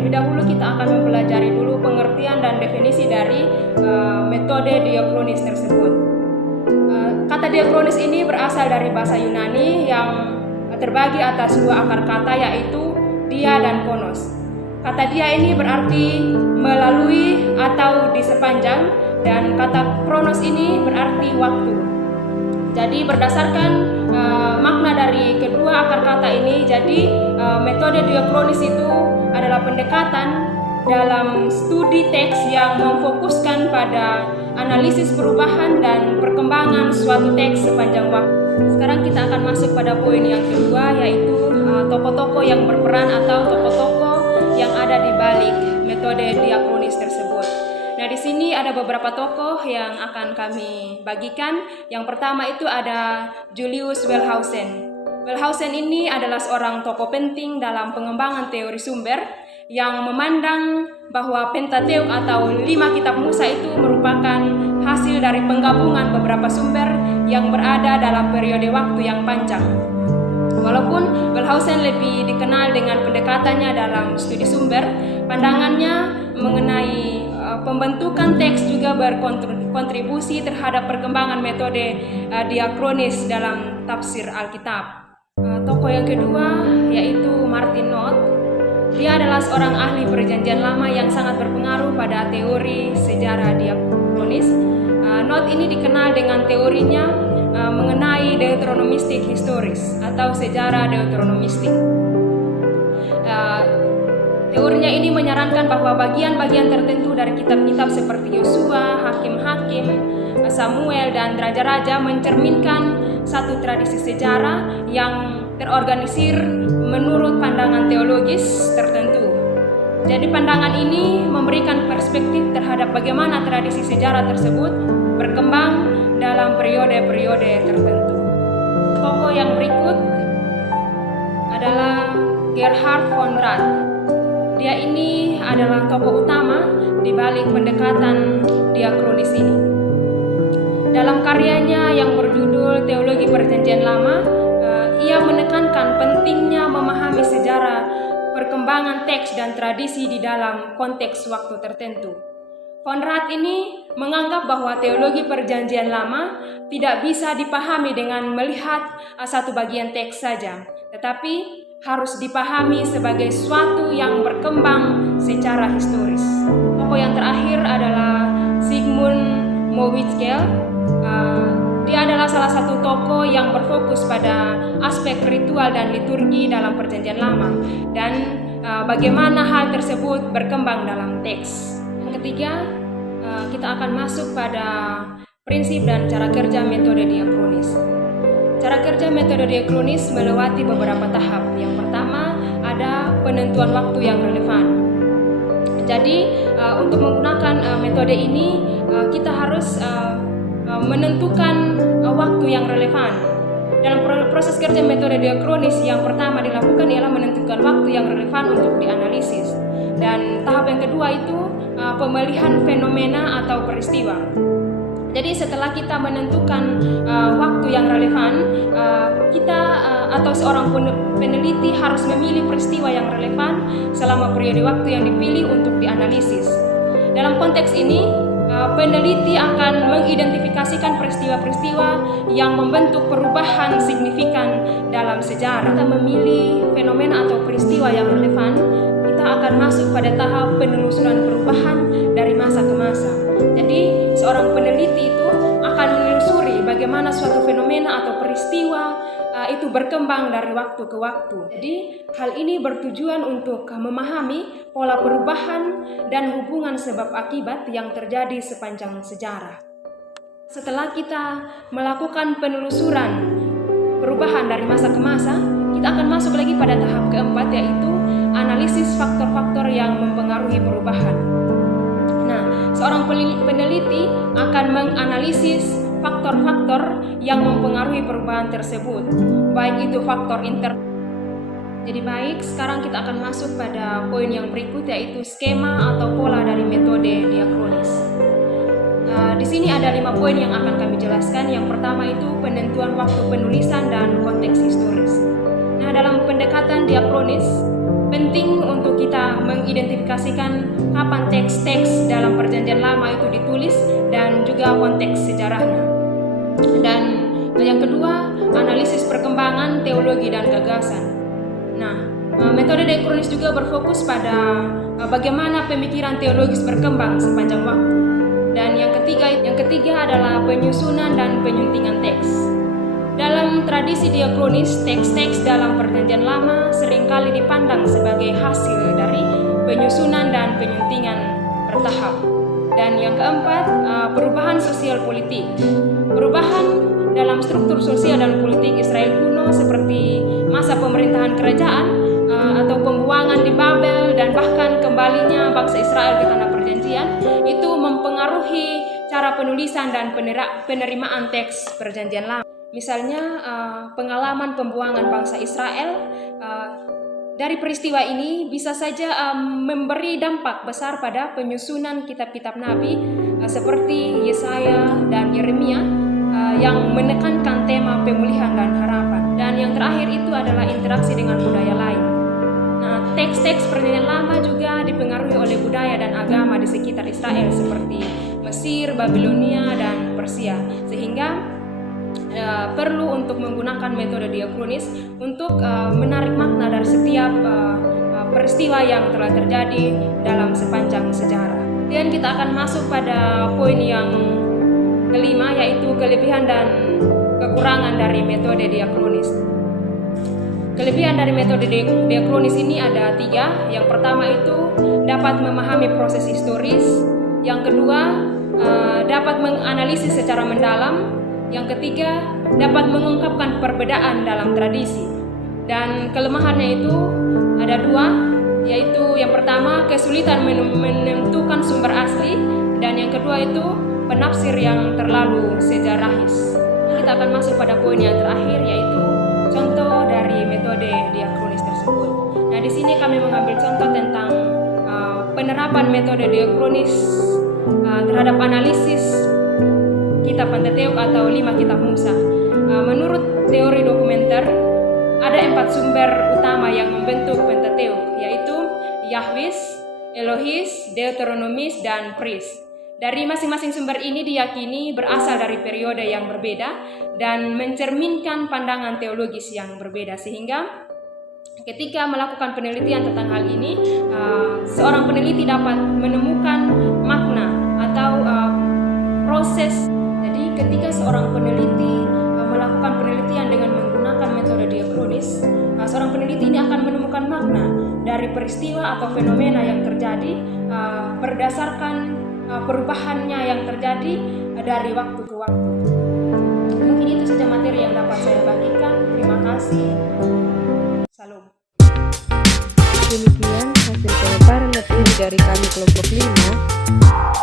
terlebih dahulu kita akan mempelajari dulu pengertian dan definisi dari metode diakronis tersebut. Kata diakronis ini berasal dari bahasa Yunani yang terbagi atas dua akar kata, yaitu dia dan kronos. Kata dia ini berarti melalui atau di sepanjang, dan kata kronos ini berarti waktu. Jadi berdasarkan makna dari kedua akar kata ini, jadi metode diakronis itu adalah pendekatan dalam studi teks yang memfokuskan pada analisis perubahan dan perkembangan suatu teks sepanjang waktu. Sekarang kita akan masuk pada poin yang kedua, yaitu tokoh-tokoh yang berperan atau tokoh-tokoh yang ada di balik metode diakronis tersebut. Nah, di sini ada beberapa tokoh yang akan kami bagikan. Yang pertama itu ada Julius Wellhausen. Wellhausen ini adalah seorang tokoh penting dalam pengembangan teori sumber yang memandang bahwa Pentateuk atau 5 kitab Musa itu merupakan hasil dari penggabungan beberapa sumber yang berada dalam periode waktu yang panjang. Walaupun Wellhausen lebih dikenal dengan pendekatannya dalam studi sumber, pandangannya mengenai pembentukan teks juga berkontribusi terhadap perkembangan metode diakronis dalam tafsir Alkitab. Tokoh yang kedua yaitu Martin Noth. Dia adalah seorang ahli perjanjian lama yang sangat berpengaruh pada teori sejarah diakronis. Noth ini dikenal dengan teorinya mengenai Deuteronomistik historis atau sejarah Deuteronomistik. Teorinya ini menyarankan bahwa bagian-bagian tertentu dari kitab-kitab seperti Yosua, Hakim-Hakim, Samuel, dan Raja-Raja mencerminkan satu tradisi sejarah yang terorganisir menurut pandangan teologis tertentu. Jadi pandangan ini memberikan perspektif terhadap bagaimana tradisi sejarah tersebut berkembang dalam periode-periode tertentu. Tokoh yang berikut adalah Gerhard von Rad. Dia ini adalah tokoh utama di balik pendekatan diakronis ini. Dalam karyanya yang berjudul Teologi Perjanjian Lama, ia menekankan pentingnya memahami sejarah perkembangan teks dan tradisi di dalam konteks waktu tertentu. Von Rad ini menganggap bahwa teologi Perjanjian Lama tidak bisa dipahami dengan melihat satu bagian teks saja, tetapi harus dipahami sebagai suatu yang berkembang secara historis. Tokoh yang terakhir adalah Sigmund Mowitzki. Dia adalah salah satu tokoh yang berfokus pada aspek ritual dan liturgi dalam Perjanjian Lama dan bagaimana hal tersebut berkembang dalam teks. Yang ketiga, kita akan masuk pada prinsip dan cara kerja metode diakronis. Cara kerja metode diakronis melewati beberapa tahap. Yang pertama ada penentuan waktu yang relevan. Jadi untuk menggunakan metode ini kita harus menentukan waktu yang relevan. Dalam proses kerja metode diakronis yang pertama dilakukan ialah menentukan waktu yang relevan untuk dianalisis. Dan tahap yang kedua itu pemilihan fenomena atau peristiwa. Jadi setelah kita menentukan waktu yang relevan, kita atau seorang peneliti harus memilih peristiwa yang relevan selama periode waktu yang dipilih untuk dianalisis. Dalam konteks ini, peneliti akan mengidentifikasikan peristiwa-peristiwa yang membentuk perubahan signifikan dalam sejarah. Kita memilih fenomena atau peristiwa yang relevan, kita akan masuk pada tahap penelusuran perubahan dari masa ke masa. Jadi seorang peneliti itu akan menelusuri bagaimana suatu fenomena atau peristiwa itu berkembang dari waktu ke waktu. Jadi hal ini bertujuan untuk memahami pola perubahan dan hubungan sebab akibat yang terjadi sepanjang sejarah. Setelah kita melakukan penelusuran perubahan dari masa ke masa, kita akan masuk lagi pada tahap keempat, yaitu analisis faktor-faktor yang mempengaruhi perubahan. Nah, seorang peneliti akan menganalisis faktor-faktor yang mempengaruhi perubahan tersebut, baik itu faktor internal. Jadi baik, sekarang kita akan masuk pada poin yang berikut, yaitu skema atau pola dari metode diakronis. Di sini ada 5 poin yang akan kami jelaskan. Yang pertama itu penentuan waktu penulisan dan konteks historis. Nah, dalam pendekatan diakronis, penting untuk kita mengidentifikasikan kapan teks-teks dalam Perjanjian Lama itu ditulis dan juga konteks sejarahnya. Dan yang kedua, analisis perkembangan teologi dan gagasan. Nah, metode diakronis juga berfokus pada bagaimana pemikiran teologis berkembang sepanjang waktu. Dan yang ketiga adalah penyusunan dan penyuntingan teks. Dalam tradisi diakronis, teks-teks dalam Perjanjian Lama seringkali dipandang sebagai hasil dari penyusunan dan penyuntingan bertahap. Dan yang keempat, perubahan sosial politik. Perubahan dalam struktur sosial dan politik Israel kuno seperti masa pemerintahan kerajaan atau pembuangan di Babel dan bahkan kembalinya bangsa Israel ke tanah perjanjian itu mempengaruhi cara penulisan dan penerimaan teks Perjanjian Lama. Misalnya pengalaman pembuangan bangsa Israel dari peristiwa ini bisa saja memberi dampak besar pada penyusunan kitab-kitab Nabi seperti Yesaya dan Yeremia yang menekankan tema pemulihan dan harapan. Dan yang terakhir itu adalah interaksi dengan budaya lain. Nah, teks-teks Perjanjian Lama juga dipengaruhi oleh budaya dan agama di sekitar Israel seperti Mesir, Babilonia, dan Persia, sehingga perlu untuk menggunakan metode diakronis untuk menarik makna dari setiap peristiwa yang telah terjadi dalam sepanjang sejarah. Dan kita akan masuk pada poin yang kelima, yaitu kelebihan dan kekurangan dari metode diakronis. Kelebihan dari metode diakronis ini ada 3. Yang pertama itu dapat memahami proses historis. Yang kedua, dapat menganalisis secara mendalam. Yang ketiga, dapat mengungkapkan perbedaan dalam tradisi. Dan kelemahannya itu ada 2, yaitu yang pertama kesulitan menentukan sumber asli, dan yang kedua itu penafsir yang terlalu sejarahis. Kita akan masuk pada poin yang terakhir, yaitu contoh dari metode diakronis tersebut. Nah, di sini kami mengambil contoh tentang penerapan metode diakronis terhadap analisis kitab Pentateuch atau 5 kitab Musa. Menurut teori dokumenter, ada 4 sumber utama yang membentuk Pentateuch, yaitu Yahwis, Elohis, Deuteronomis, dan Pris. Dari masing-masing sumber ini diyakini berasal dari periode yang berbeda dan mencerminkan pandangan teologis yang berbeda, sehingga ketika melakukan penelitian tentang hal ini, seorang peneliti dapat menemukan makna atau proses. Jadi ketika seorang peneliti melakukan penelitian dengan menggunakan metode diakronis, seorang peneliti ini akan menemukan makna dari peristiwa atau fenomena yang terjadi berdasarkan perubahannya yang terjadi dari waktu ke waktu. Mungkin itu saja materi yang dapat saya bagikan. Terima kasih. Salam. Demikian hasil pemaparan materi dari kami kelompok 5.